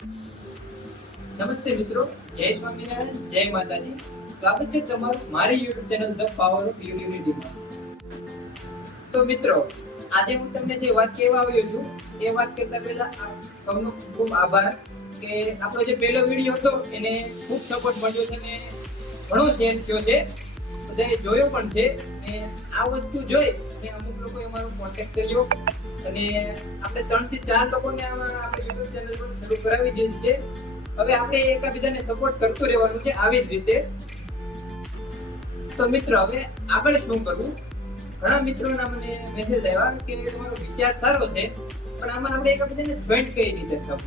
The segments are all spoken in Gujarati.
નમસ્તે મિત્રો, જય સ્વામિનારાયણ, જય માતાજી. સ્વાગત છે તમારું મારી YouTube channel the power of યુનિટીમાં. તો મિત્રો, આજે હું તમને જે વાત કહેવા આવ્યો છું એ વાત કરતા પહેલા સૌનો ખૂબ આભાર કે આપણો જે પહેલો વિડીયો હતો એને ખૂબ સપોર્ટ મળ્યો છે ને ઘણો શેર થયો છે, બધાએ જોયો પણ છે. અને આ વસ્તુ જોઈ અને અમુક લોકોએ અમારો કોન્ટેક્ટ કર્યો અને આપણે 3 થી 4 લોકોને આપણે YouTube ચેનલ પર શરૂ કરાવી દીધી છે. હવે આપણે એકબીજાને સપોર્ટ કરતું રહેવાનું છે આવી જ રીતે. તો મિત્રો, હવે આગળ શું કરવું? ઘણા મિત્રોના મને મેસેજ આવ્યા કે તમારો વિચાર સારો છે, પણ આમાં આપણે એકબીજાને જોઈન્ટ કઈ રીતે થવું?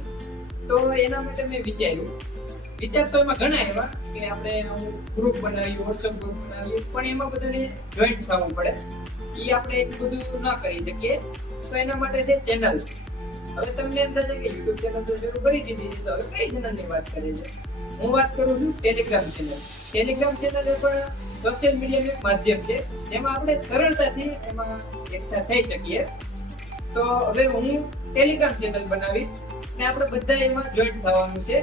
તો એના માટે મેં વિચાર તો એમાં ઘણા આવ્યા કે આપણે ગ્રુપ બનાવીએ, વોટ્સઅપ ગ્રુપ બનાવીએ, પણ એમાં બધાને જોઈન્ટ થવું પડે. એ આપણે એટલું બધું ન કરી શકીએ, તો એના માટે છે ચેનલ. હવે તમને એમ થશે કે YouTube ચેનલ તો શરૂ કરી દીધી છે, તો હવે કઈ ચેનલની વાત કરે છે? હું વાત કરું છું ટેલિગ્રામ ચેનલ. ટેલિગ્રામ ચેનલ એ પણ સોશિયલ મીડિયાનું એક માધ્યમ છે જેમાં આપણે સરળતાથી એમાં એકઠા થઈ શકીએ. તો હવે હું ટેલિગ્રામ ચેનલ બનાવીશ અને આપણે બધા એમાં જોઈન્ટ થવાનું છે.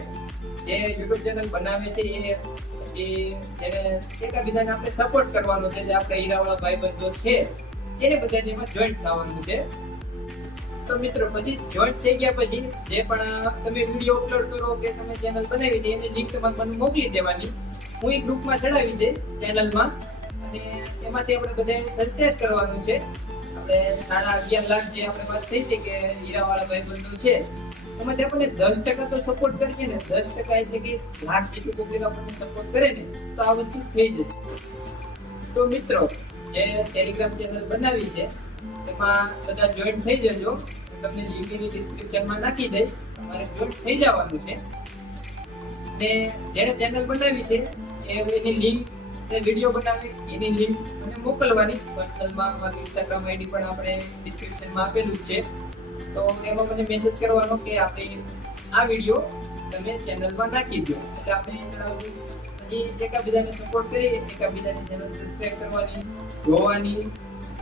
જે YouTube ચેનલ બનાવે છે એ પછી જેને એકબીજાને આપણે સપોર્ટ કરવાનો છે, જે આપણે હીરાવાળા ભાઈબંધો છે એને બધાને એમાં જોઈન્ટ થવાનું છે. તો મિત્રો, પછી જોઈન્ટ થઈ ગયા પછી જે પણ તમે વિડીયો અપલોડ કરો કે તમે ચેનલ બનાવી છે એની લિંક તમારે મને મોકલી દેવાની. હું એ ગ્રુપમાં ચડાવી દે ચેનલમાં, અને એમાંથી આપણે બધાને સબસ્ક્રાઇબ કરવાનું છે. આપણે 11.5 લાખ જે આપણે વાત થઈ છે કે હીરાવાળા ભાઈબંધો છે, એમાંથી આપણને 10% તો સપોર્ટ કરશે ને. 10% એટલે કે લાખ જેટલું પબ્લિક આપણને સપોર્ટ કરે ને તો આ વસ્તુ થઈ જશે. તો મિત્રો, જે ટેલિગ્રામ ચેનલ બનાવી છે એમાં બધા જોઈન્ટ થઈ જજો. તમને લિંક એની ડિસ્ક્રિપ્શનમાં નાખી દઈશ, તમારે જોઈન્ટ થઈ જવાનું છે. ને જેણે ચેનલ બનાવી છે એની લિંક, જે વિડીયો બનાવે એની લિંક મને મોકલવાની પર્સનલમાં. મારી ઇન્સ્ટાગ્રામ આઈડી પણ આપણે ડિસ્ક્રિપ્શનમાં આપેલું છે. તો એમાં મને મેસેજ કરવાનો કે આપણે આ વિડીયો તમે ચેનલમાં નાખી દો, એટલે આપણે જણાવશું. પછી એકબીજાને સપોર્ટ કરી, એકબીજાની ચેનલ સબસ્ક્રાઇબ કરવાની, જોવાની,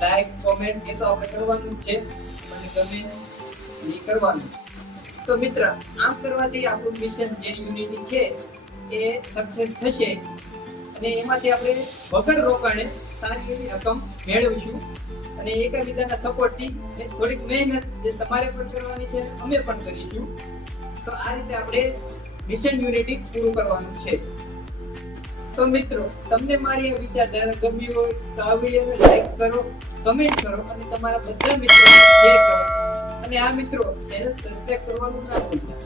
લાઈક, કોમેન્ટ એ તો આપણે કરવાનું જ છે. મને ગમે એ કરવાનું. તો મિત્ર, આમ કરવાથી આપણું મિશન જે યુનિટી છે એ સક્સેસ થશે અને એમાંથી આપણે વગર રોકાણે સારી એવી રકમ મેળવીશું. અને એકબીજાના સપોર્ટથી અને થોડીક મહેનત જે તમારે પણ કરવાની છે અમે પણ કરીશું. તો આ રીતે આપણે મિશન યુનિટી પૂરું કરવાનું છે. તો મિત્રો, તમને મારી આ વિચારધારા ગમી હોય તો આ વિડીયોને લાઈક કરો, કમેન્ટ કરો અને તમારા બધા મિત્રોને શેર કરો. અને આ મિત્રો, ચેનલ સબસ્ક્રાઇબ કરવાનું ના ભૂલતા.